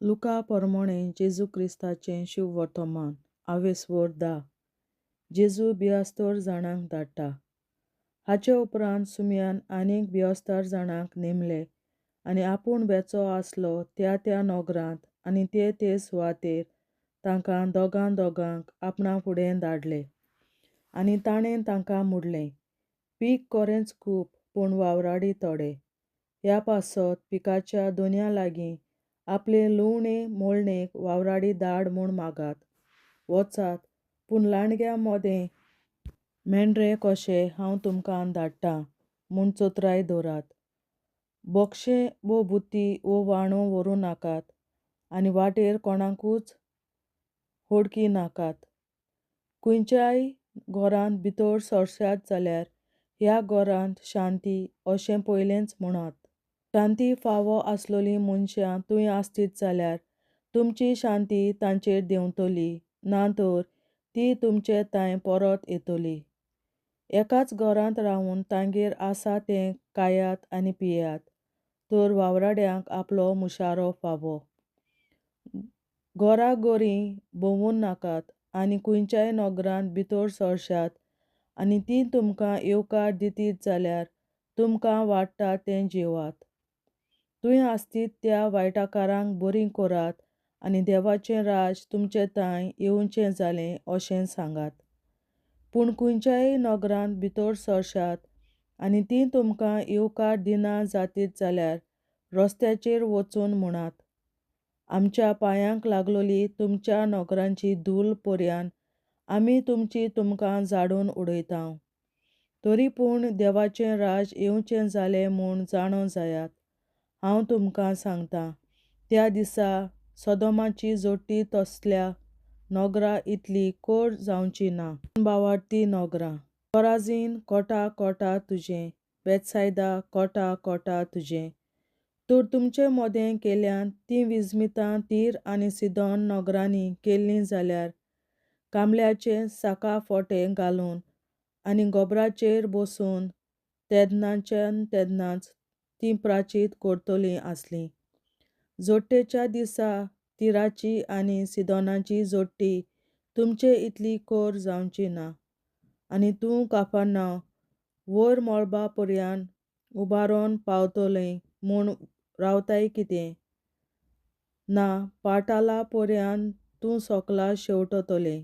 लुका प्रमाणे जेजू क्रिस्ताचें शिव वर्तमान आवेसवर 10 जेजू बियास्तर जाणांक धाडटा. हाचे उपरांत सुमयान आनीक बियास्तर जाणांक नेमले आनी आपूण बेचो आसलो त्या नोगरांत आनी ते सुवातेर तांकां दोगांक आपणा फुडें धाडले. आनी ताणें तांकां म्हणलें, पीक कोरेंच खूब पूण वावराडी थोडे. ह्या पासत पिकाच्या दोनया लागीं आपले लुवणे मोळणेक वावराडी धाड म्हूण मागात. वचात, पूण लांडग्या मोदें मेंढरे कशे हांव तुमकां धाडटां म्हूण चोत्राय दवरात. बोक्षे वो बुत्ती वो वांडो व्हरूं नाकात आनी वाटेर कोणाकूच होडकी नाकात. खंयच्याय घोरांत भितर सरशात जाल्यार ह्या घोरांत शांती अशें पयलेंच म्हणात. शांती फावो आसलोलीं मनशां थंय आसतीत जाल्यार तुमची शांती तांचेर देंवतली ना तर ती तुमचे तांय परत येतली. एकाच घरांत रावून तांगेर आसा तें खायात आनी पियात, तर वावराड्यांक आपलो मुशारो फावो. घोराघोरीं भोंवूं नाकात आनी खंयच्याय नोगरांत भितर सरशात आनी तीं तुमकां येवकार दितीत जाल्यार तुमकां वाडटा तें जेवात. थंय आसतीत त्या वायटाकारांक बरीं करात आनी देवाचें राज तुमचे तांय येवचें जालें अशें सांगात. पूण खंयच्याय नोगरांत भितर सरशात आनी तीं तुमकां येवकार दिना जातीत जाल्यार रस्त्याचेर वचून म्हणात, आमच्या पांयांक लागलोली तुमच्या नोगरांची धूल पर्यान आमी तुमकां झाडून उडयतांव. तरी पूण देवाचें राज येवचें जालें म्हूण जाणो जायात. हांव तुमकां सांगतां, त्या दिसा सोदोमाची जोडटी तसल्या नोगरा इतली कोर जावची ना. भावार्थी नोगरां, कोराझीन कोटा तुजें, बेतसायदा कोटा तुजें. तर तुमचे मोदें केल्ल्यान तीं विजमितां तीर आनी सिदोन नोगरांनी केल्लीं जाल्यार कांबळ्याचे साकाफोटे घालून आनी गोबराचेर बसून तेदनाच तीं प्राचीत करतलीं आसलीं. जोडटेच्या दिसा तिराची आनी सिदोनाची जोडटी तुमचे इतली कोर जावची ना. आनी तूं काफार्नांव वयर मळबा पर्यान उबारोन पावतलें म्हूण रावताय कितें? ना पाटाला पर्यान तूं सोकला शेवटतलें.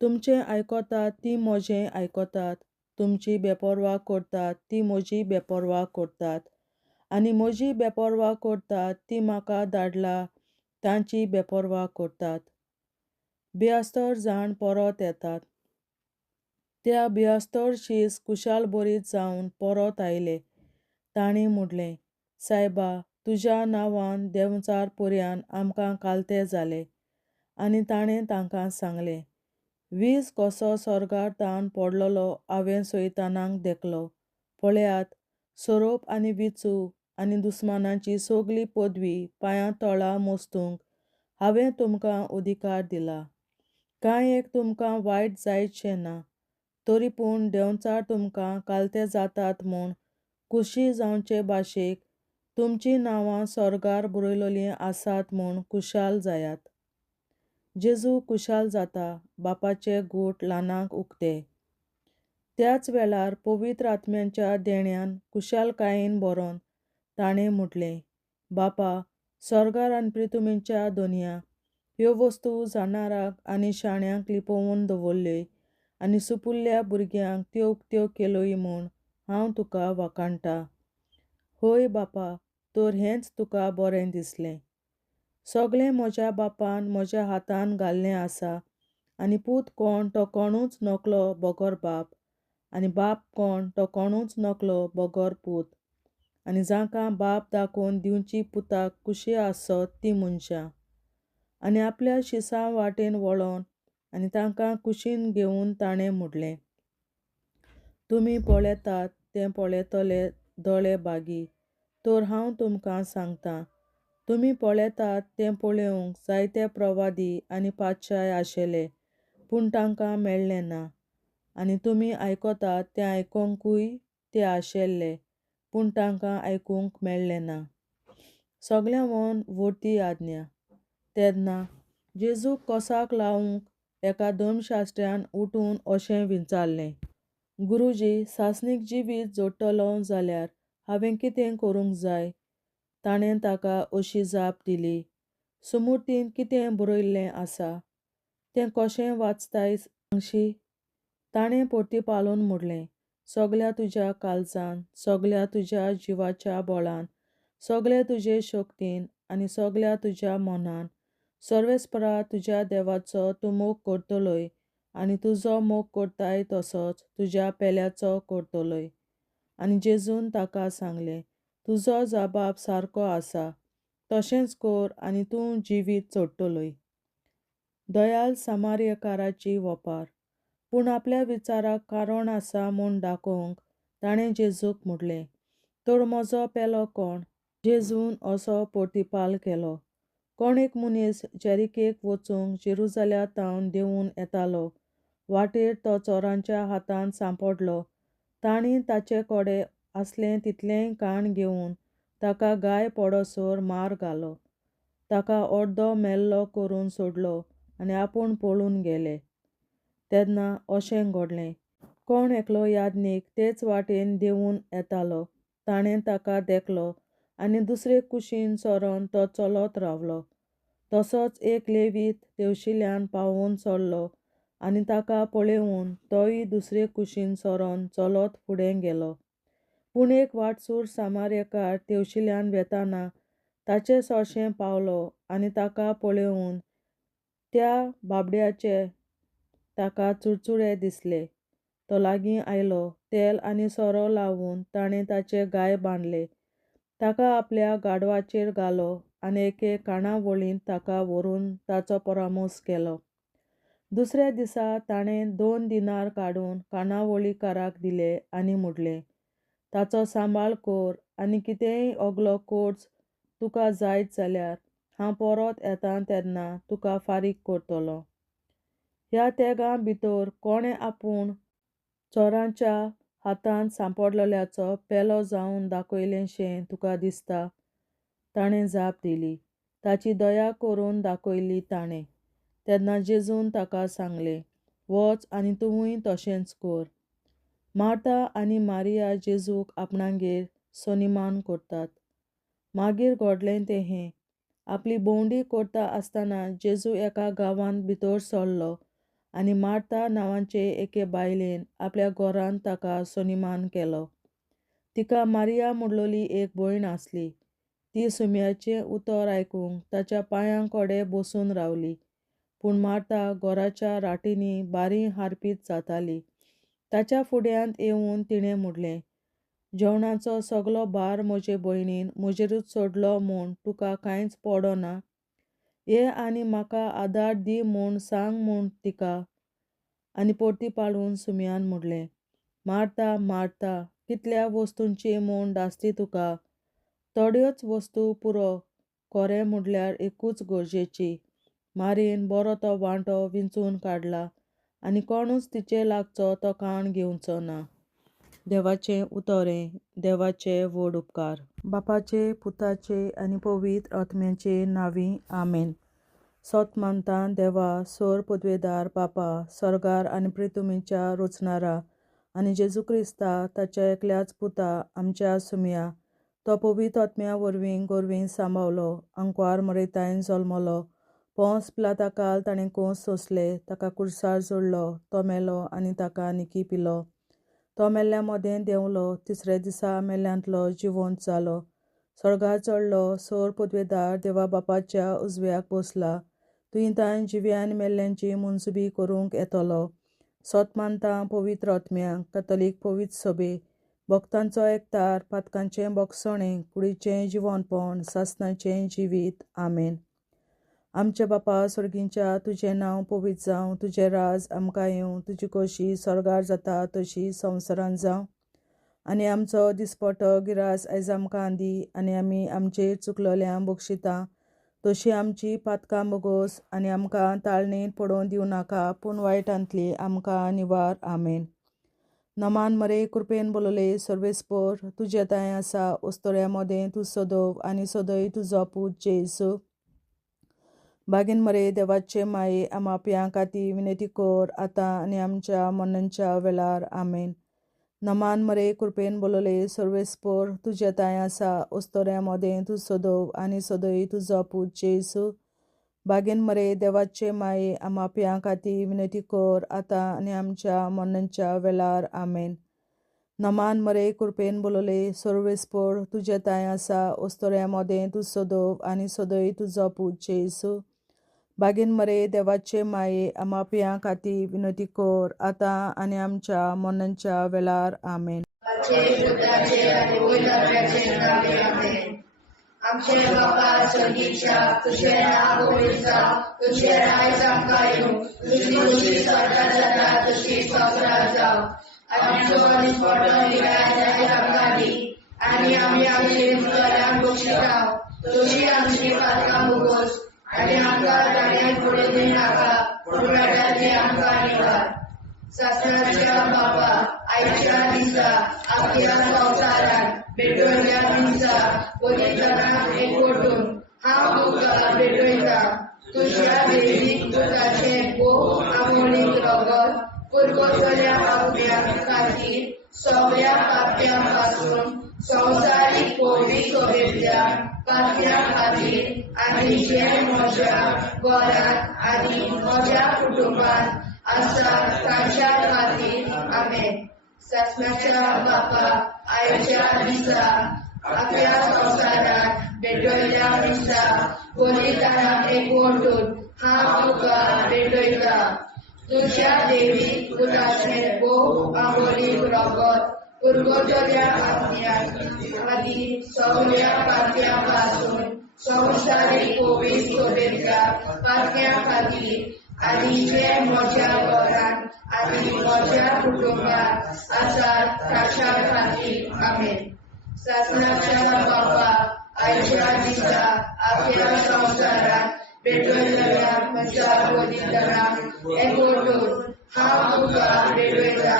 तुमचें आयकोतात तीं म्हजें आयकोतात, तुमची बेपरवा करतात तीं म्हजी बेपरवा करतात आनी म्हजी बेपरवा करतात तीं म्हाका धाडला तांची बेपरवा करतात. बियास्तर जाण परत येतात. त्या बियास्तर शीस कुशाल बरीत जावन परत आयले. ताणीं म्हणलें, सायबा, तुज्या नांवान देंवचार पर्यान आमकां कालतें जालें. आनी ताणें तांकां सांगलें, वीज कसो सोरगांतल्यान पडलोलो हांवें सैतानाक देखलो. पळयात, सोरोप आनी विचू आनी दुस्मानाची सगली पदवी पांयां तळा मोस्तूंक हांवें तुमकां अधिकार दिला. कांय एक तुमकां वायट जायतशें ना. तरी पूण देंवचार तुमकां कालते जातात म्हूण खुशी जावचे भाशेक तुमचीं नांवां सोर्गार बरयलोलीं आसात म्हूण कुशाल जायात. जेजू कुशाल जाता, बापाचे गूट ल्हानांक उक्ते. त्याच वेळार पवित्र आत्म्याच्या देण्यान कुशालकायेन भरोन ताणें म्हणलें, बापा, सोर्गार आनी पृथ्वीच्या दोनया ह्यो वस्तू जाणराक आनी शाण्यांक लिपोवन दवरल्योय आनी सुपुल्ल्या भुरग्यांक त्यो उक्त्यो केल्योय म्हूण हांव तुका वखाणटां. हय बापा, तर हेंच तुका बरें दिसलें. सगळें म्हज्या बापान म्हज्या हातान घाल्लें आसा आनी पूत कोण तो कोणूच नकलो बगर बाप आनी बाप कोण तो कोणूच नकलो बगर पूत. आनी जांकां बाप दाखोवन दिवची पुताक कुशी आसत तीं मनशां. आनी आपल्या शिसां वाटेन वळोन आनी तांकां कुशीन घेवन ताणें म्हणलें, तुमी पळयतात तें पळयतले दोळे बागी. तर हांव तुमकां सांगतां, तुमी पळयतात तें पळोवंक जायते प्रवादी आनी पातशाय आशिल्ले पूण तांकां मेळ्ळें ना. आनी तुमी आयकोतात तें आयकोंकूय ते आशिल्ले पूण तांकां आयकूंक मेळ्ळें ना. सगळ्यांवन व्हडटी आज्ञा. तेन्ना जेजूक कोसाक लावूंक एका धर्मशास्त्र्यान उठून अशें विचारलें, गुरुजी, सासणीक जिवीत जोडटलो जाल्यार हांवें कितें करूंक जाय? ताणें ताका अशी जाप दिली, सुमृतीन कितें बरयल्लें आसा तें कशें वाचताय सांगशी? ताणें परतीपालून म्हणलें, सगल्या तुज्या काळजान, सगल्या तुज्या जिवाच्या बळान, सगळे तुजे शक्तीन आनी सगल्या तुज्या मनान सर्वेस्परा तुज्या देवाचो तूं मोग करतलोय आनी तुजो मोग करताय तसोच तुज्या पेल्याचो करतलोय. आनी जेजून ताका सांगलें, तुजो जबाब सारको आसा, तशेंच कर आनी तूं जिवीत जोडटलोय. दयाल सामार्यकाराची वपार. पूण आपल्या विचाराक कारण आसा म्हूण दाखोवंक ताणें जेजूक म्हणलें, तर म्हजो पेलो कोण? जेजून असो परतीपाल केलो, कोण एक मनीस जेरिकेक वचूंक जेरुजाल्यातावन देंवून येतालो. वाटेर तो चोरांच्या हातांत सांपडलो. तांणी ताचे कडेन आसलें तितलेंय काण घेवन ताका गाय पडोसर मार घालो. ताका अर्दो मेल्लो करून सोडलो आनी आपूण पळून गेले. तेन्ना अशें घडलें, कोण एकलो यादनीक तेच वाटेन देंवून येतालो. ताणें ताका देखलो आनी दुसरे कुशीन सरोन तो चलत रावलो. तसोच एक लेवीत तेवशिल्यान पावून चडलो आनी ताका पळेवून तोय दुसरे कुशीन सरोन चलत फुडें गेलो. पूण एक वाटसूर सामार्यकार तेवशिल्यान वेताना ताचे सोरशें पावलो आनी ताका पळेवून त्या बाबड्याचे ताका चुरचुरे दिसले. तो लागीं आयलो, तेल आनी सोरो लावून ताणें ताचे गाय बांदले. ताका आपल्या गाडवाचेर घालो आनी एके काणावळींत ताका व्हरून ताचो परामोस केलो. दुसऱ्या दिसा ताणें 2 दिनार काडून काणावळीकाराक दिले आनी म्हणलें, ताचो सांबाळ कर आनी कितेंय ogलो खर्च तुका जायत जाल्यार हांव परत येतां तेन्ना तुका फारीक करतलों. ह्या तेगा भितर कोणें आपूण चोरांच्या हातांत सांपडलेल्याचो पेलो जावन दाखयलेंशें तुका दिसता? ताणें जाप दिली, ताची दया करून दाखयली ताणें. तेन्ना जेजून ताका सांगलें, वच आनी तूंय तशेंच कर. मार्था आनी मारिया जेजूक आपणागेर सनिमान करतात. मागीर घडलें तें हें, आपली भोंवडी करता आसतना जेजू एका गांवांत भितर सरलो आनी मार्था नांवाचे एके बायलेन आपल्या घरांत ताका सनिमान केलो. तिका मारिया म्हणलोली एक भयण आसली. ती सुमयाचें उतर आयकूंक ताच्या पांयां कडेन बसून रावली. पूण मार्था घराच्या राटींनी बारीं हारपीत जाताली. ताच्या फुड्यांत येवून तिणें म्हणलें, जेवणाचो सगलो भार म्हजे भयणीन म्हजेरूच सोडलो म्हूण तुका कांयच पडना? ये आनी म्हाका आदार दी म्हूण सांग म्हूण तिका. आनी परतीपालून सुमयान म्हणलें, मार्था, मार्था, कितल्या वस्तूंची म्हूण डासती तुका. थोड्योच वस्तू पुरो, खरें म्हणल्यार एकूच गरजेची. मारीन बरो तो वांटो विंचून काडला आनी कोणूच तिचे लागचो तो काण घेवचो ना. देवाचें उतरें. देवाचे व्हड उपकार. बापाचे, पुताचे आनी पवित्र आत्म्याचे नांवीं आमेन. सोत मानता देवा, सोर पदवेदार बापा, सर्गार आनी पृथ्वीच्या रचणारा आनी जेजू क्रिस्ता ताच्या एकल्याच पुता आमच्या सुमया तो पवित्र आत्म्या वरवीं गोरवीं सांबावलो, अंकवार मरयतायन जल्मलो, पोंस पिलाताकाल ताणें कोंस सोंसले, ताका कुर्सार जोडलो, तो मेलो आनी ताका निकी पिलो. तो मेल्ल्या मोदें देंवलो, तिसरे दिसा मेल्ल्यांतलो जिवंत जालो, सर्गार चडलो, सोर पदवेदार देवा बापाच्या उजव्याक बसला, तुयें जिव्या आनी मेल्ल्यांची मुनसुबी करूंक येतलो. सोत मानता पवित्र आत्म्याक, कातोलीक पवित्र सभे, भक्तांचो एकतार, पातकांचें बोगसणें, कुडीचें जिवंतपण, सासणाचें जिवीत. आमेन. आमचे बापा सर्गींच्या, तुजें नांव पवित्र जावं, तुजें राज आमकां येवं, तुजी कशी सर्गार जाता तशी संवसारांत जावं. आनी आमचो दिसपटो गिरास आयज आमकां दी आनी आमी आमचेर चुकलोल्यांक बक्षिता तशी आमची पातकां बोगोस आनी आमकां ताळणेंत पडोवन दिवं नाका पूण वायटांतली आमकां निवार. आमेन. नमान मरे कृपेन बोलोले सर्वेस्पर तुजे ताय आसा, उस्तोऱ्या मोदें तूं सोदोव आनी सोदय तुजो पूत जेजू. बागेन मरे देवाचे माये आम्हा पियां खाती विनंती कोर आता आनी आमच्या मरणाच्या वेळार आमेन. नमान मरे कृपेन बोलले सर्वेस्पोर तुझ्या ताय आसा उस्तोऱ्यामध्ये तू सोदव आनी सोदय तुझो पूत जेसू. बागेन मरे देवाचे माये आम्हा पियां खाती विनंती कोर आता आनी आमच्या मरणाच्या वेळार आमेन. नमान मरे कृपेन बोलले सर्वेस्पोर तुझ्या ताय आसा उस्तोऱ्यामध्ये तू सोदव आनी सोदय तुझो पूत जेसू. बागेन मरे देवाचे माये आम्हा पियां खाती विनंती कोर आता आनी आमच्या मरणाच्या वेळार आमेन. आमचे बापा स्वर्गीच्या तुझे नाव पवित्र जावं, तुझे राज आमकां येवं, तुझी खुशी स्वर्गात जाता तशी संवसारात जावं. आनी आमचो दिसपट्टो निराय आमकां दी आनी आमी आमचे मुखाराक बक्षितांव, तुजी आमची पातकां भोगोस आनी आमकां गाडयांत पडूंक दिनाका, पूण वेळाची आमकां निवार. शास्त्राच्या बापा आयच्या दिसा आपल्या संवसारात भेटवयल्या दिसा बलिदानाक एकवटून हांव तुका भेटयता. तुज्या दैवीक पुताचें भोव आमोणीक रगत पुरगोतल्या आपल्या खातीर सगळ्या पाप्यां पासून संवसारीक कोवी सोबेतल्या पाप्यां खातीर आनी जे म्हज्या घरांत आनी म्हज्या कुटुंबांत आसा तांच्या खातीर आमेन. शासनाच्या बापा आयच्या दिसा आपल्या संवसारात भेटवयल्या दिसा बलिदानाक एकवटून हांव तुका भेटयता. तुज्या दैवीक पुताचें भोव आमोणीक रगत पुरगोतल्या आपल्या खातीर सगळ्या पाप्यां पासून संवसारीक कोवी सोबेतल्या पाप्यां खातीर आनी जे म्हज्या घरांत आनी म्हज्या कुटुंबांत आसात तांच्या खातीर आमेन. शासनाच्या बापा आयच्या दिसा आपल्या संवसारात भेटवयल्या म्हज्या बलिदानाक एकवटून हांव तुका भेटयता.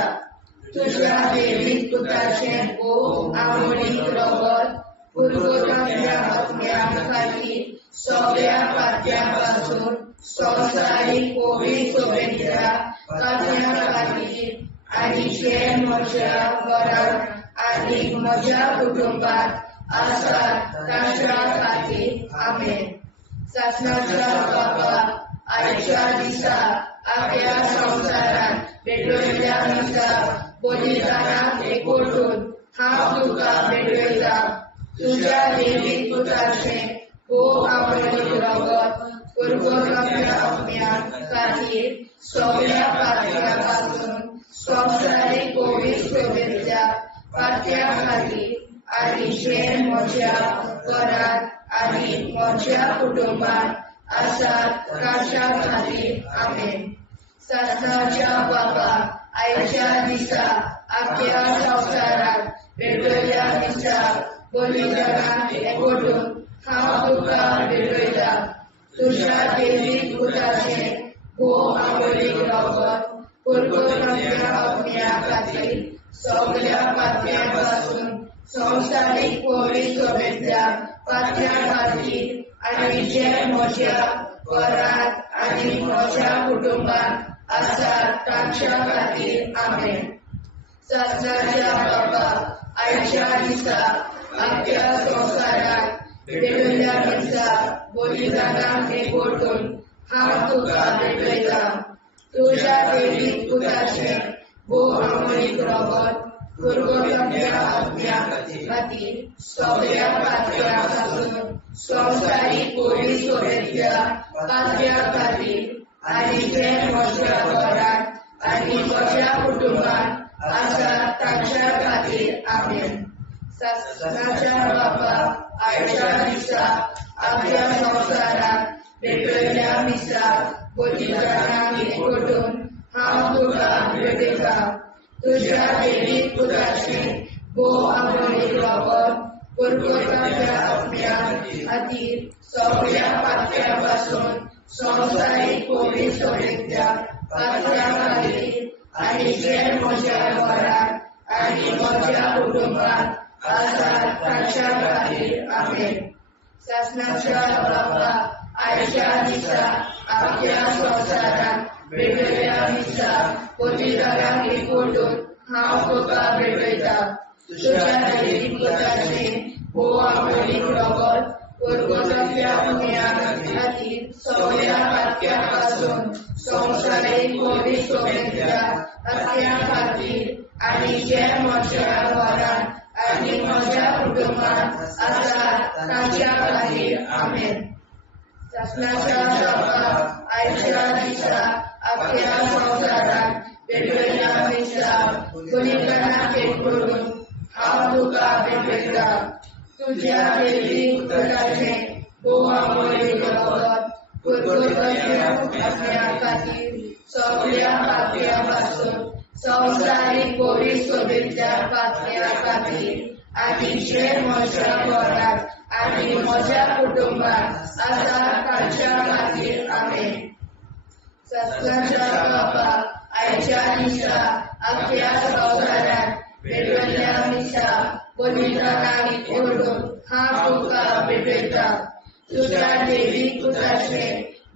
तुज्या दैवीक पुताचें भोव आमोणीक रगत पुरगोतल्या आपल्या खातीर सगळ्या पाप्यां पासून संवसारीक कोवी सोबेतल्या पाप्यां खातीर आनी जे म्हज्या घरांत आनी म्हज्या कुटुंबांत आसात तांच्या खातीर आमेन. शासनाच्या बापा आयच्या दिसा आपल्या संवसारात भेटवयल्या दिसा बलिदानाक एकवटून हांव तुका भेटयता. तुज्या दैवीक पुताचें भोव आमोणीक रगत पुरगोतल्या आपल्या खातीर सगळ्या पाप्यां पासून संवसारीक कोवी सोबेतल्या पाप्यां खातीर आनी जे म्हज्या घरांत आनी म्हज्या कुटुंबांत आसात तांच्या खातीर आमेन. शासनाच्या बापा आयच्या दिसा आपल्या संवसारात भेटवयल्या दिसा बलिदानाक एकवटून हांव तुका भेटयता. तुज्या दैवीक पुताचें भोव आमोणीक रगत पुरगोतल्या आपल्या खातीर सगळ्या पाप्यां पासून संवसारीक कोवी सोबेतल्या पाप्यां खातीर आनी जे म्हज्या घरांत आनी म्हज्या कुटुंबांत आसात तांच्या खातीर आमेन. शासनाच्या बापा आयच्या दिसा आपल्या संवसारात भेटवयल्या दिसा बलिदानाक एकवटून हांव तुका भेटयता. तुज्या दैवीक पुताचें भोव आमोणीक रगत पुरगोतल्या आपल्या खातीर सगळ्या पाप्यां पासून संवसारीक कोवी सोबेतल्या पाप्यां खातीर आनी जे म्हज्या घरांत आनी म्हज्या कुटुंबांत आसात तांच्या खातीर आमेन. शासनाच्या बापा आयच्या दिसा आपल्या संवसारात भेटवयल्या दिसा बलिदानाक एकवटून हांव तुका भेटयता. तुज्या दैवीक पुताचें भोव आमोणीक रगत पुरगोतल्या आपल्या खातीर सगळ्या पाप्यां पासून संवसारीक कोवी सोबेतल्या पाप्यां खातीर आनी जे म्हज्या घरांत आनी म्हज्या कुटुंबांत आसात तांच्या खातीर आमेन. शासनाच्या बापा आयच्या दिसा आपल्या संवसारान भेटयल्या दिसा पवित्रांक एकवटून हांव तुका भेटयता. तुज्या दैवीक पुताचे आमोलीक रगत परगोतल्या पुण्याक खातीर सगळ्या पातक्यां पासून संवसारीक पवित्र सभेंतल्या पातक्यां खातीर आनी जे म्हज्या घरांत आनी म्हज्या कुटुंबांत आसात तांच्या खातीर आमेन. शासनाच्या बापाक आयच्या दिसा आपल्या संवसारान भेटयल्या दिसा पवित्रांक एकवटून हांव तुका भेटयता. तुज्या दैवीक पुताचे अमोलीक रगत परगोतल्या पुण्याक खातीर सगळ्या पातक्यां पासून संवसारीक पवित्र सभेंतल्या पातक्यां खातीर आनी जे म्हज्या घरांत आनी म्हज्या कुटुंबांत आसात तांच्या खातीर आमेन. शासनाच्या बापाक आयच्या दिसा आपल्या संवसारान भेटयल्या दिसा पवित्रांक एकवटून हांव तुका भेटयता. तुज्या दैवीक पुताचे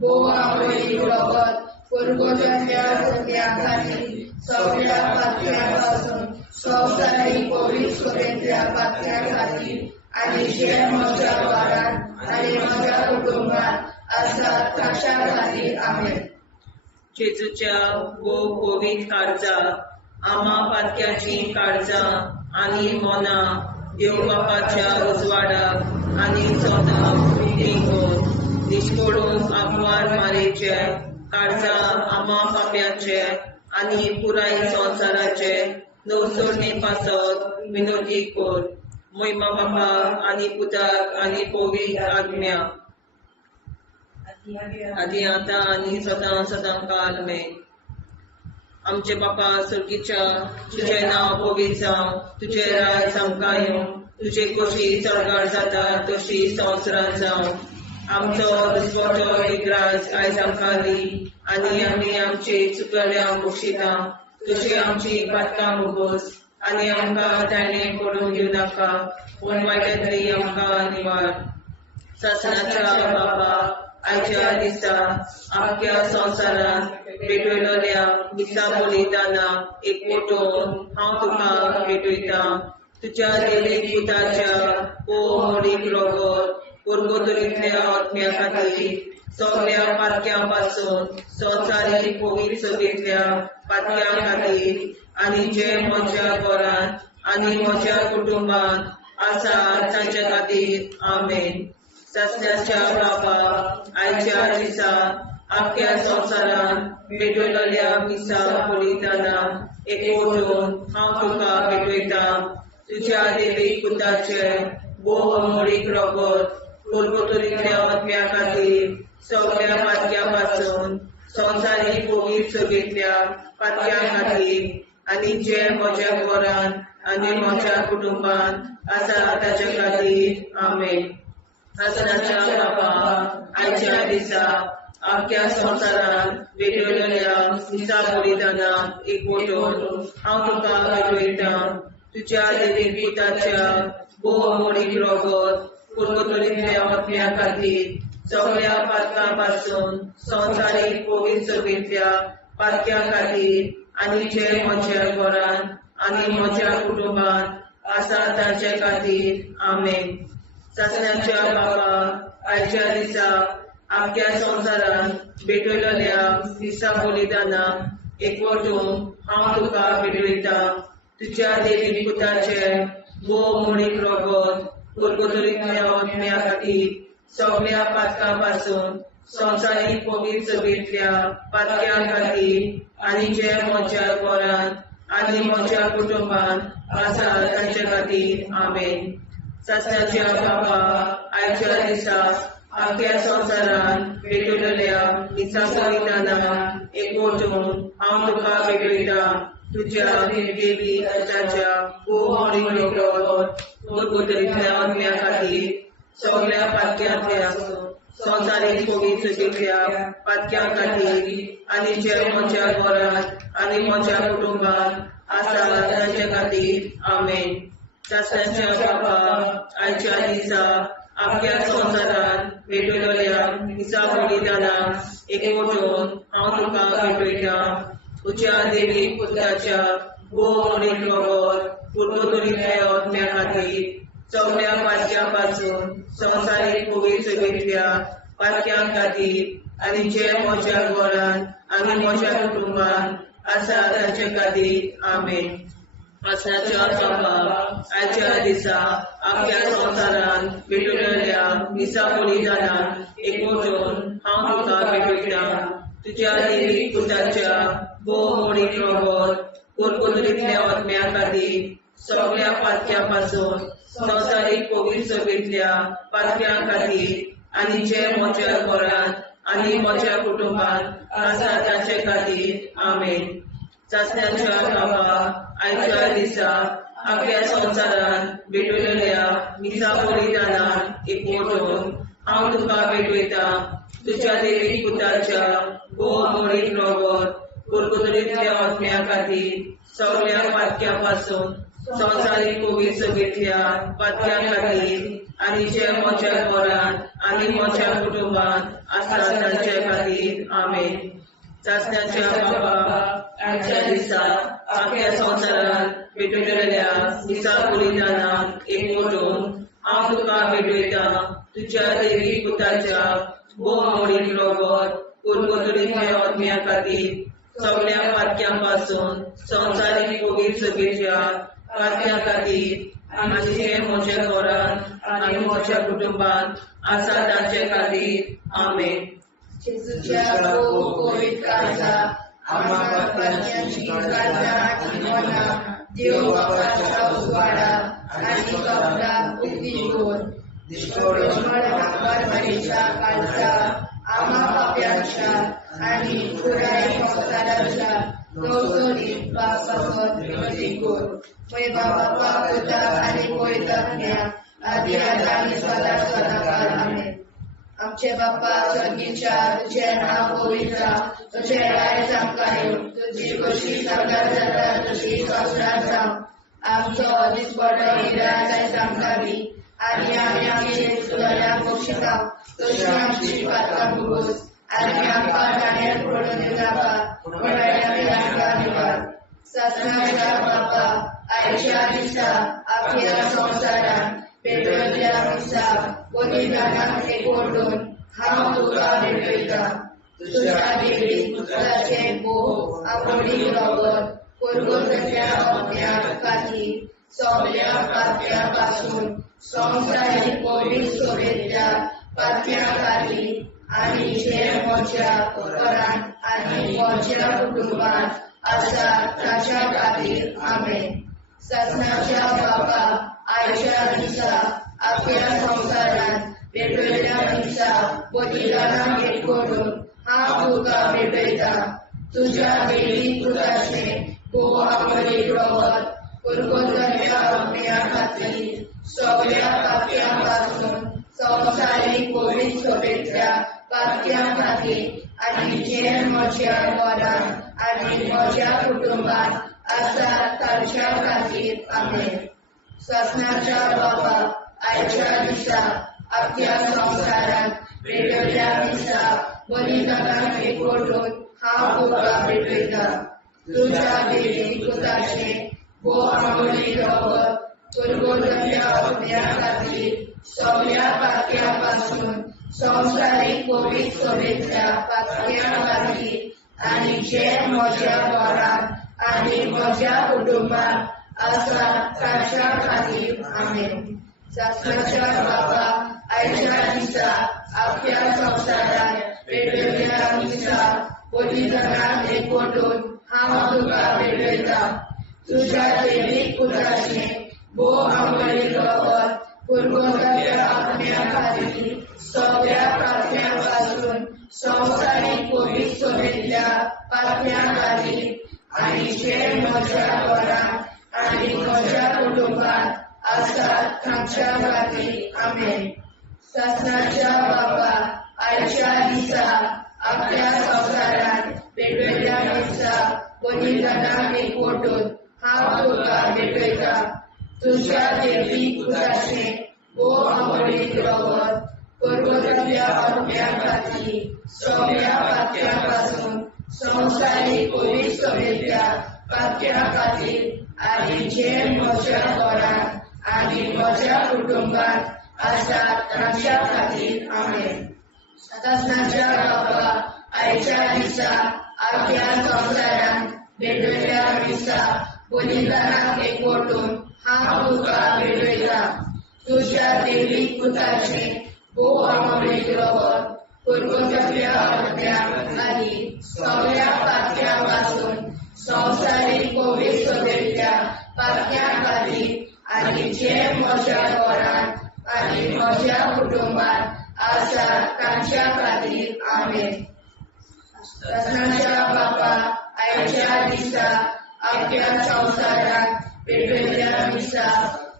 अमोलीक रगत परगोतल्या पुण्याक खातीर सगळ्या पातक्यां पासून संवसारीक पवित्र सभेंतल्या पातक्यां खातीर आनी जे म्हज्या घरांत आनी म्हज्या कुटुंबांत आसात तांच्या खातीर आमेन. जेजूच्या पवित्र काळजा आमा पातक्याची काळजा आनी मोना देव बापाच्या उजवाडाक आनी सदांच उदेंगोन निश्कोडून आग्वार मारेचे काळजा आमा पाप्याचे आनी पुराय संवसाराचे नवसोडणे पासत विनोदी कोर. महिमा बापाक आनी पुताक आनी पवित्र आज्ञा आदी आतां आनी सदां सदां काल आमेन. आमचे बापा सर्गीच्या तुझें नांव पवित्र जावं, तुजें राज आमकां येवं, तुजे कशी चडगाड जाता तशी संवसारांत जावं. आमचो दिसवटो विग्रास आयज आमकां दी आनी आमी आमचे चुकल्यांक बक्षिता. तशी आमची पातकां मुगोस आनी आमकां ताणें पडूंक दिवं नाका, पूण वायटांतली आमकां निवार. शासनाच्या बापा आयच्या दिसा आख्या संवसारान भेटयलोल्या दिसा बलिदाना एकवटून हांव तुका भेटयता. तुज्या दैवीक पुताच्या अमोलीक रगत परगोतल्या आत्म्या खातीर सगळ्या पातक्यां पासून संवसारीक पवित्र सभेंतल्या पातक्यां खातीर आनी जे म्हज्या घरांत आनी म्हज्या कुटुंबांत आसात तांच्या खातीर आमेन. शासनाच्या बापा आयच्या दिसा आख्या संवसारान भेटयलोल्या दिसा बलिदाना एकवटून हांव तुका भेटयता. तुज्या दैवीक पुताचे अमोलीक रगत परगोतल्या आत्म्या खातीर सगळ्या पातक्यां पासून संवसारीक पवित्र सभेंतल्या पातक्यां खातीर आनी जे म्हज्या घरांत आनी म्हज्या कुटुंबांत आसा ताच्या खातीर आमेन. शासनाच्या बापा आयच्या दिसा आख्या संवसारान भेटयलोल्या दिसा बलिदाना एकवटून हांव तुका भेटयता. तुज्या दैवीक पुताच्या अमोलीक रगत परगोतल्या आत्म्या खातीर सगळ्या पातकां पासून संवसारीक पवित्र सभेंतल्या पातक्यां खातीर आनी जे म्हज्या घरांत आनी म्हज्या कुटुंबांत आसा तांचे खातीर आमेन. शासनाच्या बापा आयच्या दिसा आख्या संवसारान भेटयलोल्या दिसा बलिदाना एकवटून हांव तुका भेटयता. तुज्या दैवीक पुताचे अमोलीक रगत परगोतल्या आत्म्या खातीर सगळ्या पातकां पासून संवसारीक पवित्र सभेंतल्या पातक्यां खातीर आनी जे म्हज्या घरांत आनी म्हज्या कुटुंबांत आसा तांचे खातीर आमेन. शासनाच्या बापा आयच्या दिसा आख्या संवसारान भेटयलोल्या दिसा बलिदाना एकवटून हांव तुका भेटयता. तुज्या दैवीक पुताच्या अमोलीक रगत परगोतल्या आत्म्या खातीर सगळ्या पातक्यांतल्या संवसारीक पवित्र सभेंतल्या पातक्यां खातीर आनी जे म्हज्या घरांत आनी म्हज्या कुटुंबांत आसा तांचे खातीर आमेन. शासनाच्या बापा आयच्या दिसा आख्या संवसारान भेटलेल्या मिसा बलिदानाक एकवटून हांव तुका भेटयता तुज्या देवी पुत्राच्या भोवमणीक रगत पुर्वतुरीतल्या आत्म्या खातीर सगळ्या पातक्यां पासून संवसारीक कोवीड सभेंतल्या पातक्यां खातीर आनी जे म्हज्या घरान आनी म्हज्या कुटुंबान आसा ताचे खातीर आमेन. आसनाच्या बाबा आयच्या दिसा आख्या संवसारान भेटलेल्या मिसा बलिदानाक एकवटून हांव तुका भेटयता तुज्या देवी पुत्राच्या भोवमणीक रगत पुर्वतुरीतल्या आत्म्या खातीर सगळ्या पातक्यां पासून संवसारीक कोवीड सभेंतल्या पातक्यां खातीर आनी जे म्हज्या घरान आनी म्हज्या कुटुंबान आसा ताचे खातीर आमेन. चाचण्याच्या बाबा आयच्या दिसा आख्या संवसारान भेटलेल्या मिसा बलिदानाक एकवटून हांव तुका भेटयता तुज्या देवी पुत्राच्या भोवमणीक रगत पुर्वतुरीतल्या आत्म्या खातीर सगळ्या पातक्यां पासून संवसारीक कोवीड सभेंतल्या पातक्यां खातीर आनी जे म्हज्या घरान आनी म्हज्या कुटुंबान आसा ताचे खातीर आमेन. चाचण्याच्या बाबा आयच्या दिसा आख्या संवसारान भेटलेल्या मिसा बलिदानाक एकवटून हांव तुका भेटयता तुज्या देवी पुत्राच्या भोवमणीक रगत पुर्वतुरीतल्या आत्म्या खातीर सगळ्या पातक्यां पासून संवसारीक कोवीड सभेंतल्या पातक्यां खातीर आनी जे म्हज्या घरान आनी म्हज्या कुटुंबान आसा ताचे खातीर आमेन. जेजूच्या कोवीड काळजा आम्हा पातक्यांची काळजा आनी मना देव बापाच्या उजवाडा आनी कपडा उक्ती करून परमेच्या काळजा आम्हा पाप्यांच्या आनी पुराय संवसाराच्या गवसणीत पापावर विनंती कर. पळय बाबा पुता आनी पळयता आदी आनी सदा सदाकाळ आमेन. आमचे बाप्पा स्वर्गीच्या तुझे नाव पवित्र तुझे राय आमकां येवं तुजी कशी सगळ्यात जाता तशी संवसारांत जावं. आमचो दिसपडो हिराय आमकां दी आनी आमी आमचे सुदाऱ्यांक बक्षिता तशी आमची पातकां भोगोस आनी आमकां गाण्यार पडून नाका पूण आमी आमकां निवाड. सत्नाच्या बाप्पा आयच्या दिसा आख्या संवसारान भेटलेल्या मिसा बलिदानाक एकवटून हांव तुका भेटयता तुज्या देवी पुत्राचे भोव आवडीक रगत पुर्वतुरीतल्या आत्म्या खातीर सगळ्या पातक्यां पासून संवसारीक कोवीड सभेंतल्या पातक्यां खातीर आनी जे म्हज्या घरान आनी म्हज्या कुटुंबान आसा ताच्या खातीर आमेन. सत्नाच्या बाबा आयच्या दिसा आख्या संवसारान भेटलेल्या मिसा बलिदानाक एकवटून हांव तुका भेटयता तुज्या देवी पुत्राचे भोव आवडीक रगत पुर्वतुरीतल्या आत्म्या खातीर सगळ्या पातक्यां पासून संवसारीक कोवीड सभेंतल्या पातक्यां खातीर आनी जे म्हज्या घरान आनी म्हज्या कुटुंबान आसा ताच्या खातीर आमेन. सत्नाच्या बाबा आयच्या दिसा आख्या संवसारान भेटलेल्या मिसा बलिदानाक एकवटून हांव तुका भेटयता तुज्या देवी पुत्राचे भोव आवडीक रगत पुर्वतुरीतल्या आत्म्या खातीर सगळ्या पातक्यां पासून संवसारीक कोवीड सभेंतल्या पातक्यां खातीर आनी जे म्हज्या घरान आनी म्हज्या कुटुंबान आसा ताच्या खातीर आमेन. सत्नाच्या बाबा आयच्या दिसा आख्या संवसारान भेटलेल्या मिसा बलिदानाक एकवटून हांव तुका भेटयता तुज्या देवी पुत्राचे भोव आवडीक रगत पुर्वतुरीतल्या आत्म्या खातीर सगळ्या पातक्यां पासून संवसारीक कोवीड सभेंतल्या पातक्यां खातीर आनी जे म्हज्या घरान आनी म्हज्या कुटुंबान आसा ताच्या खातीर आमेन. सत्नाच्या बाबा आयच्या दिसा आख्या संवसारान भेटलेल्या मिसा बलिदानाक एकवटून हांव तुका भेटयता तुज्या देवी पुत्राचे भोव आवडीक रगत पुर्वतुरीतल्या सगळ्या पातक्यांपासून संवसारीक कोविड सोबेतल्या पातक्या खातीर आनी जे म्हज्या घरांत आनी म्हज्या कुटुंबात आसात तांच्या खातीर आमेन. शासनाच्या बाबा आयच्या दिसा आख्या संवसारांत वेगवेगळ्या दिसा बलिदानाक एकवटून हांव तुका भेटयता. तुज्या देवीक पुताचे भोव अमोलीक रगत कुरकुरतल्या आत्म्याक आनी सगळ्या पातक्यां संवसारीक कोविड सोबेतल्या पातक्यां खातीर आनी जे म्हज्या घरांत आनी म्हज्या कुटुंबात आसात तांच्या खातीर आमेन. शासनाच्या बापा आयच्या दिसा आख्या संवसारांत वेगवेगळ्या दिसा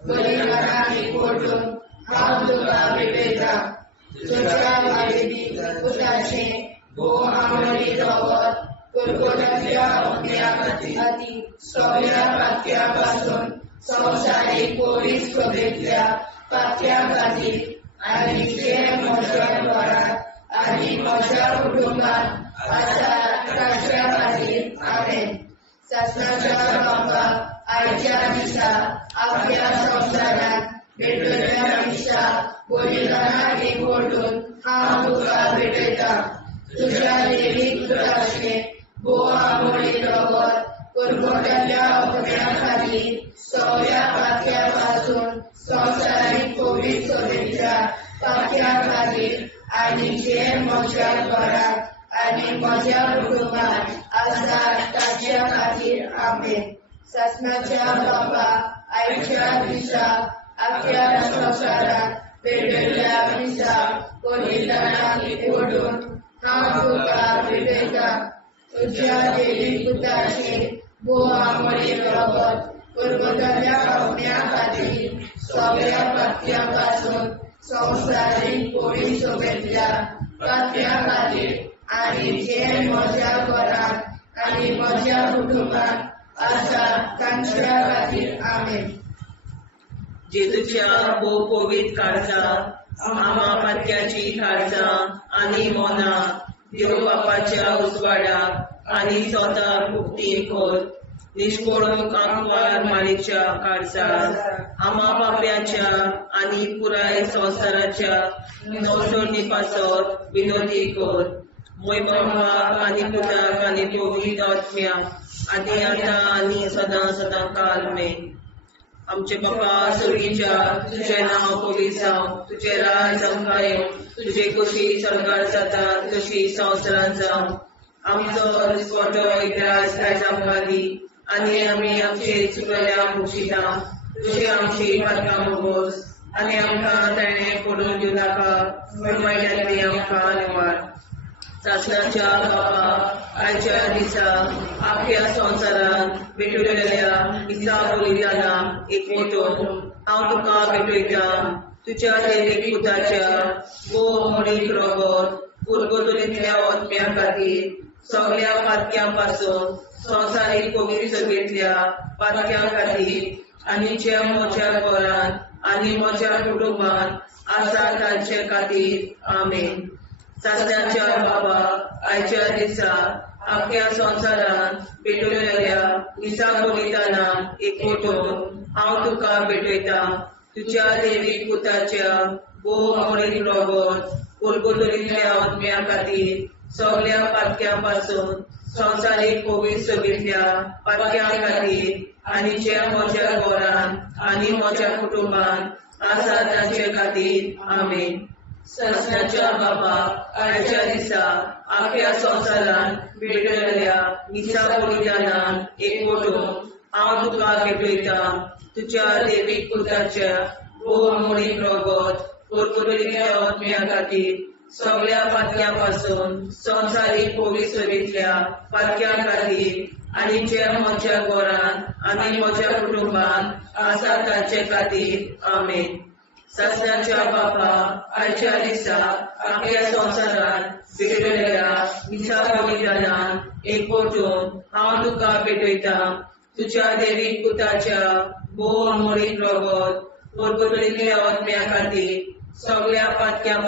बलिदानाक एकवटून हांव तुका भेटयता. तुज्या देवीक पुताचे भोव अमोलीक रगत कुरकुरतल्या आत्म्या खातीर सगळ्या पातक्यां संवसारीक कोविड सोबेतल्या पातक्यां खातीर आनी जे म्हज्या घरांत आनी म्हज्या कुटुंबात आसात तांच्या खातीर आमेन. शासनाच्या बापा आयच्या दिसा आख्या संवसारांत वेगवेगळ्या दिसा बलिदानाक एकवटून हांव तुका भेटयता. तुज्या देवीक पुताचे भोव अमोलीक रगत कुरकुरतल्या आत्म्या खातीर सगळ्या पातक्यां संवसारीक कोविड सोबेतल्या पातक्यां खातीर आनी जे म्हज्या घरांत आनी म्हज्या कुटुंबात आसात तांच्या खातीर आमेन. शासनाच्या बापा आयच्या दिसा आख्या संवसारांत वेगवेगळ्या दिसा बलिदानाक एकवटून हांव तुका भेटयता. तुज्या देवीक पुताचे भोव अमोलीक रगत कुरकुरतल्या आत्म्या खातीर सगळ्या पातक्यां संवसारीक कोविड सोबेतल्या पातक्यां खातीर आनी जे म्हज्या घरांत आनी म्हज्या कुटुंबात आसात तांच्या खातीर आमेन. जेजूच्या भोव कोविड काळजांत आमा पातक्याची काळजां आनी मोना देव बापाच्या उजवाडाक आनी स्वता मुक्ती खोल निष्कोळूंक आंकवार माळेच्या काळजांत आमा पाप्याच्या आनी पुराय संवसाराच्या नवसोडणी पासत विनोदी कोर. मोय बापाक आनी पुताक आनी पवित्र आत्म्याक आदी आतां आनी सदां सदां काल मेन. आमचे बापा सर्गीच्या तुझें नांव पवित्र जावं, तुजें राज आमकां येवं, तुजी कशी सरकार जाता तशी संवसारांत जावं. आमचो दिसवटो एकदांच आयज आमकां दी आनी आमी आमचे चुकल्यांक मुक्षिता. तुजी आमची पातकां भोगोस आनी आमकां ताणें पडून दिवं नाका, वायट्यांतली आमकां निवार. शासनाच्या बापा आयच्या दिसा आख्या संवसारांत भेटलेल्या दिसा बलिदानाक एकवटून हांव तुका भेटयता. तुज्या देवीक पुताच्या भोव अमोलीक रगत कुरकुरतल्या आत्म्या खातीर सगळ्या पातक्यां संवसारीक कोविड सोबेतल्या पातक्यां खातीर आनी जे म्हज्या घरांत आनी म्हज्या कुटुंबात आसात तांचे खातीर आमेन. शासनाच्या बाबा आयच्या दिसा आख्या संवसारांत भेटलेल्या दिसा बलिदानाक एकवटून हांव तुका भेटयता. तुज्या देवीक पुताच्या भोव अमोलीक रगत कुरकुरतल्या आत्म्या खातीर सगळ्या पातक्यां संवसारीक कोविड सोबेतल्या पातक्यां खातीर आनी जे म्हज्या घरांत आनी म्हज्या कुटुंबात आसात तांचे खातीर आमेन. शासनाच्या बापा आयच्या दिसा आख्या संवसारांत भेटलेल्या दिसा बलिदानाक एकवटून हांव तुका भेटयता. तुज्या देवीक पुताच्या भोव अमोलीक रगत कुरकुरतल्या आत्म्या खातीर सगळ्या पातक्यां संवसारीक कोविड सोबेतल्या पातक्यां खातीर आनी जे म्हज्या घरांत आनी म्हज्या कुटुंबात आसात तांचे खातीर आमेन. शासनाच्या बापा आयच्या दिसा आख्या संवसारांत भेटलेल्या दिसा बलिदानाक एकवटून हांव तुका भेटयता. तुज्या देवीक पुताच्या भोव अमोलीक रगत कुरकुरतल्या आत्म्या खातीर सगळ्या पातक्यां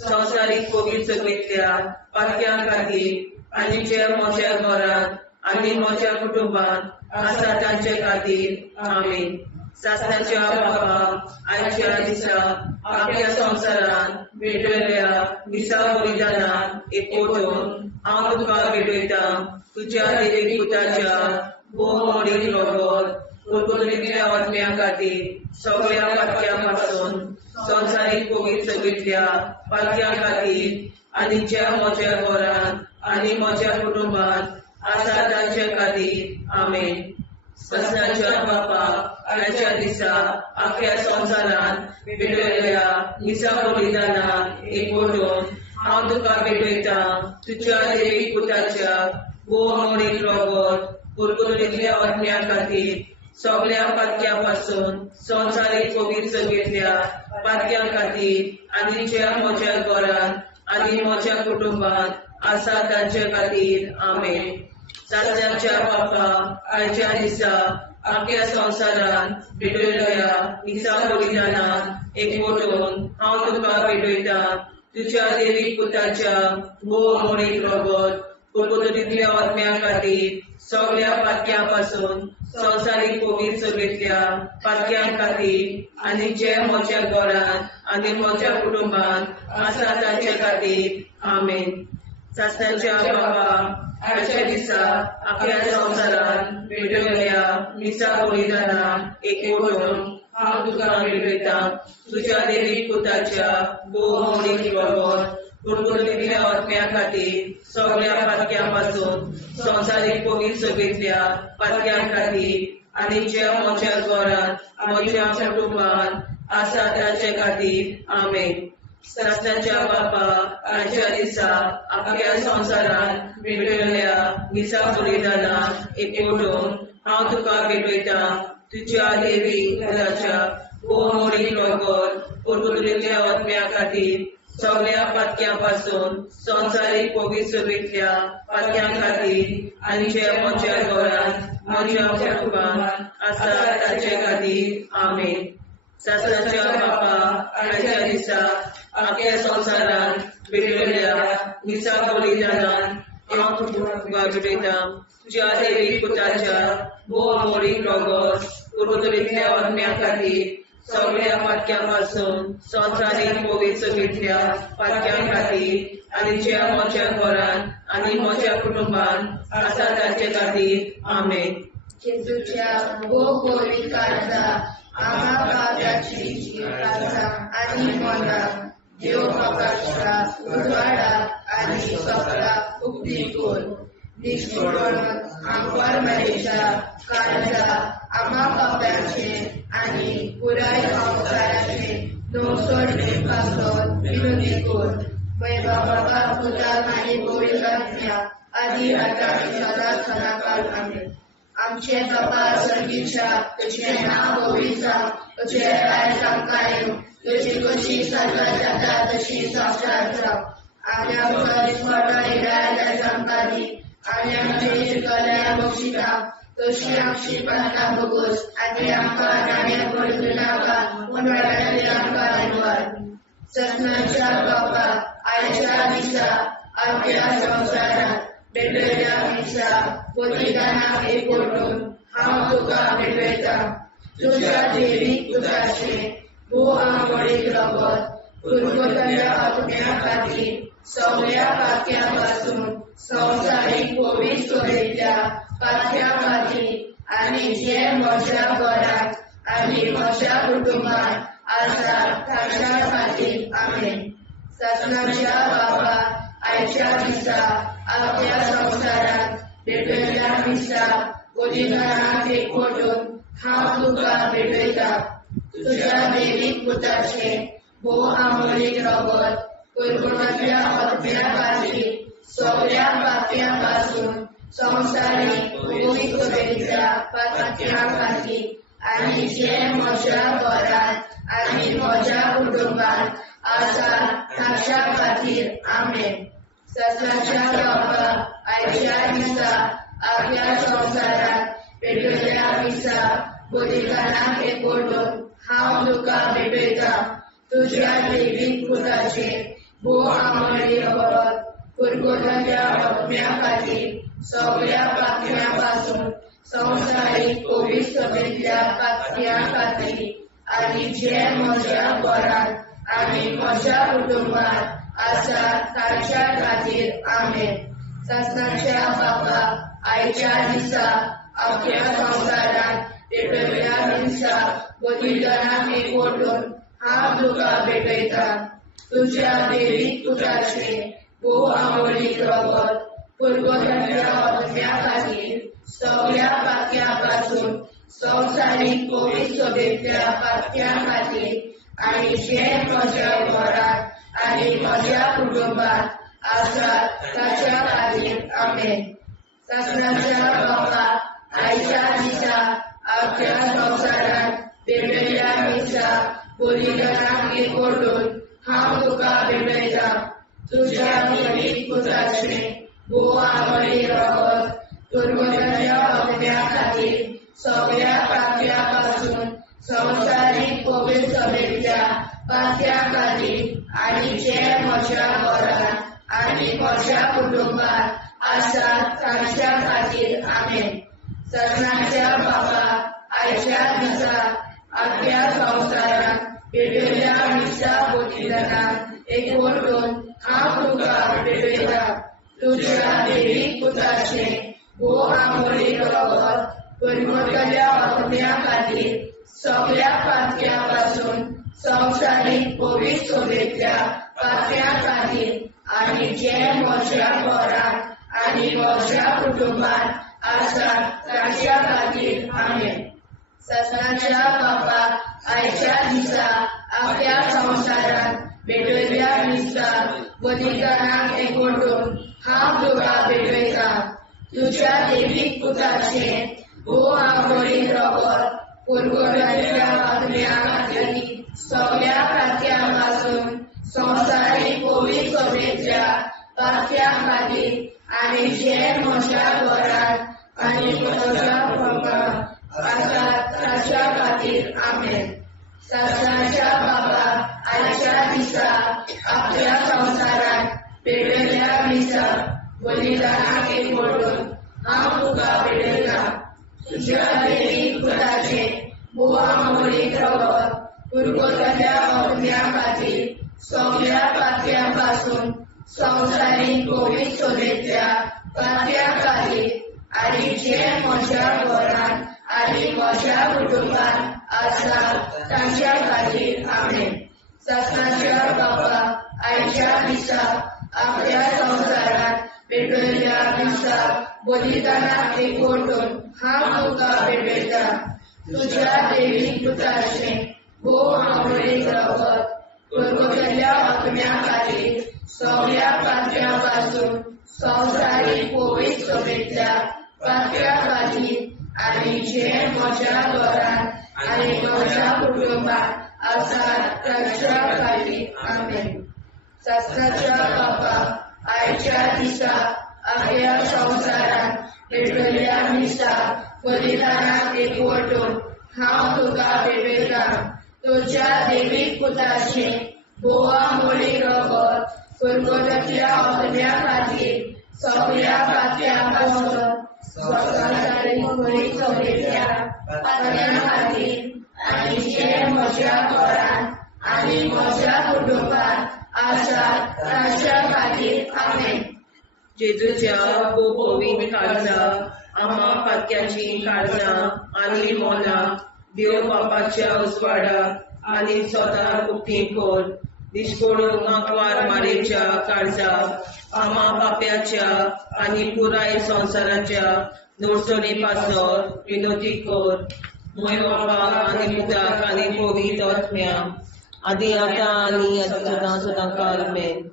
संवसारीक कोवीड सगळ्यांतल्या पातक्यां खातीर आनी जे म्हज्या घरांत आनी म्हज्या कुटुंबांत आसा तांचे खातीर आमीन. सासणाच्या बाबा आयच्या दिसा आपल्या संवसारान भेटयल्या दिसा बलिदानान एकवटून हांव तुका भेटयता तुज्या देवीक पुताच्या भोवमोडीक रगत कुरकुरीतल्या आत्म्या खातीर सगळ्या पातक्यां पासून संवसारीक कोवीड सगळ्यांतल्या पातक्यां खातीर आनी ज्या म्हज्या घरांत आनी म्हज्या कुटुंबांत आसा तांचे खातीर आमीन. सासणाच्या बापा आयच्या दिसा आख्या संवसारान भेटयल्या दिसा बलिदानान एकवटून हांव तुका भेटयता तुज्या देवीक पुताच्या भोवमोडीक रगत कुरकुरीतल्या आत्म्या खातीर सगळ्या पातक्यां पासून संवसारीक कोवीड सगळ्यांतल्या पातक्यां खातीर आनी ज्या म्हज्या घरांत आनी म्हज्या कुटुंबांत आसा तांचे खातीर आमीन. सासणाच्या बापा आयच्या दिसा आख्या संवसारान भेटयल्या दिसा बलिदानान एकवटून हांव तुका भेटयता तुज्या देवीक पुताच्या भोवमोडीक रगत कुरकुरीतल्या आत्म्या खातीर सगळ्या पातक्यां पासून संवसारीक कोवीड सगळ्यांतल्या पातक्यां खातीर आनी जे म्हज्या घरांत आनी म्हज्या कुटुंबांत आसा तांचे खातीर आमीन. सासणाच्या बाबा आयच्या दिसा आख्या संवसारान भेटयल्या दिसा बलिदानान एकवटून हांव तुका भेटयता तुज्या देवीक पुताच्या भोवमोडीक रगत कुरकुरीतल्या आत्म्या खातीर सगळ्या पातक्यां पासून संवसारीक कोवीड सगळ्यांतल्या पातक्यां खातीर आनी जे म्हज्या घरांत म्हज्या कुटुंबांत आसा तांचे खातीर आमीन. सासणाच्या बापा आयच्या दिसा आख्या संवसारान भेटयल्या दिसा बलिदानान एकवटून हांव तुका भेटयता तुज्या देवीक पुताच्या भोवमोडीक रगत कुरकुरीतल्या आत्म्या खातीर सगळ्या पातक्यां पासून संवसारीक कोवीड सगळ्यांतल्या पातक्यां खातीर आनी जे म्हज्या घरांत म्हज्या कुटुंबांत आसा तांचे खातीर आमीन. सासणाच्या बापा आयच्या दिसा आख्या संवसारान भेटयल्या दिसा बलिदानान हांव तुका भेटयता तुज्या देवीक पुताच्या भोवमोडीक रगत कुरकुरीतल्या आत्म्या खातीर सगळ्या पातक्यां पासून संवसारीक कोवीड सगळ्यांतल्या पातक्यां खातीर आनी जे म्हज्या घरांत आनी म्हज्या कुटुंबांत आसा तांचे खातीर आमीन. जेजूच्या कोवीड काळाचा आम्हा पापाची काळजा आनी मना देव बापाच्या उजवाडा आनी सपला उक्ती कोर निष्ठुरण आमकां मेळच्या काळजा आम्हा पापाचे आनी पुराय संवसाराचे नवसोडे पासत विनोदी कोर वैभव बाबा पुता आनी गोविंदाच्या आदी आता सदा सदाकाळ आमीन. आमचे बाबा सर्गीच्या तुझे नाव गोविंदा तुझे राय सांगताय तुझी कशी सदा जाता तशी संसार जाव आम्ही आमच्या स्मरण राय सांगतानी आम्ही आमचे शिकल्या बक्षिता तशी आमची प्रार्थना बघूस आनी आमकां नाण्या पडूं नाका उन्हाळ्यातले आमकां अनवर. ससनाच्या बापा आयच्या दिसा आमच्या संवसारात भेटयल्या दिसा बलिदानाक एकवटून हांव तुका भेटयता तुज्या देवीक पुताचे भोवमोडीक रगत कुरकुरीतल्या आत्म्या खातीर सगळ्या पातक्यां पासून संवसारीक कोवीड सगळ्यांतल्या पातक्यां खातीर आनी जे म्हज्या घरांत आनी म्हज्या कुटुंबांत आसा तांच्या खातीर आमीन. ससनाच्या बापा आयच्या दिसा आख्या संवसारात भेटयल्या दिसा बलिदानाक एकवटून हांव तुका भेटयता तुज्या देवीक पुताचे भोवमोडीक रगत कुरकुरीतल्या आत्म्या खातीर सगळ्या पातक्यां पासून संवसारीक कोवीड सगळ्यांतल्या पातक्यां खातीर आनी जे म्हज्या घरांत आनी म्हज्या कुटुंबांत आसा तांच्या खातीर आमीन. ससनाच्या बापा आयच्या दिसा आख्या संवसारात भेटयल्या दिसा बलिदानाक एकवटून हांव तुका भेटयता तुज्या देवीक पुताचे भो आमळे परत पुरगोटाच्या आत्म्या खातीर सगळ्या पातळ्यांपासून संवसारीक कोविड सभेतल्या पातळ्यां खातीर आनी जे म्हज्या घरांत आनी म्हज्या कुटुंबात आसा तांच्या खातीर आमेन. सासणाच्या बापा, आयच्या दिसा अख्ख्या संवसारांत पेटयल्या दिसा बलिदानाक एकवटून हांव तुका भेटयता. तुज्या देवीक पुताचे भो आमळीक रगत पुरगोटाच्या आत्म्या खातीर सगळ्या पातळ्यांपासून संवसारीक कोविड सभेतल्या पातळ्यां खातीर आनी जे म्हज्या घरांत आनी म्हज्या कुटुंबात आसात ताच्या खातीर आमेन. सासणाच्या बापा, आयच्या दिसा अख्ख्या संवसारांत पेटयल्या दिसा बलिदानाक एकवटून हांव तुका भेटयता. तुज्या देवीक पुताचे भो आमळीक रगत पुरगोटाच्या आत्म्या खातीर सगळ्या पातळ्यांपासून संवसारीक कोविड सभेतल्या पातळ्यां खातीर आनी जे म्हज्या घरांत आनी म्हज्या कुटुंबात आसात तांच्या खातीर आमेन. सासणाच्या बापा, आयच्या दिसा अख्ख्या संवसारांत पेटयल्या दिसा बलिदानाक एकवटून हांव तुका भेटयता. तुज्या देवीक पुताचे भो आमळीक रगत पुरगोटाच्या आत्म्या खातीर सगळ्या पातळ्यांपासून संवसारीक कोविड सभेतल्या पातळ्यां खातीर आनी जे म्हज्या घरांत आनी म्हज्या कुटुंबात आसात तांच्या खातीर आमेन. सासणाच्या बापा, आयच्या दिसा अख्ख्या संवसारांत पेटयल्या दिसा बलिदानाक एकवटून हांव तुका भेटयता. तुज्या देवीक पुताचे भो आमळीक रगत पुरगोटाच्या आत्म्या खातीर सगळ्या पातळ्यांपासून संवसारीक कोविड सभेतल्या पातळ्यां खातीर आनी जे म्हज्या घरांत आनी म्हज्या कुटुंबात आसात ताच्या खातीर आमेन. सासणाच्या बापा, आयच्या दिसा अख्ख्या संवसारांत पेटयल्या दिसा बलिदानाक एकवटून हांव तुका भेटयता. तुज्या देवीक पुताचे भो आमळीक रगत पुरगोटाच्या आत्म्या खातीर सगळ्या पातळ्यांपासून संवसारीक कोविड सभेतल्या पातळ्यां खातीर आनी जे म्हज्या घरांत आनी म्हज्या कुटुंबात आसात तांच्या खातीर आमेन. सासणाच्या बापा, आयच्या दिसा अख्ख्या संवसारांत पेटयल्या दिसा बलिदानाक एकवटून हांव तुका भेटयता. तुज्या देवीक पुताचे भो आमळीक रगत पुरगोटाच्या आत्म्या खातीर सगळ्या पातळ्यांपासून संवसारीक कोविड सभेतल्या पातळ्यां खातीर आनी जे म्हज्या घरांत आनी म्हज्या कुटुंबात आसात तांच्या खातीर आमेन. सासणाच्या बापा, आयच्या दिसा अख्ख्या संवसारांत पेटयल्या दिसा बलिदानाक एकवटून हांव तुका भेटयता. तुज्या देवीक पुताचे भो आमळीक रगत पुरगोटाच्या आत्म्या खातीर सगळ्या पातळ्यांपासून संवसारीक कोविड सभेतल्या पातळ्यां खातीर आनी जे म्हज्या घरांत आनी म्हज्या कुटुंबात आसात तांच्या खातीर आमेन. जेजूच्या भो कोविड काळजां, आम्हा पातक्याची काळजां आनी मोलां देव बापाच्या उजवाडाक आनी स्वता उक्ती कोर. दिसपडून आंकवार मारेच्या काळजां, आम्हा पाप्याच्या आनी पुराय संवसाराच्या नोडसणी पासर विनोदी कोर. मोय बापाक आनी पुताक आनी पवित्र आत्म्या आदी आतां आनी सदां सदां काल आमेन.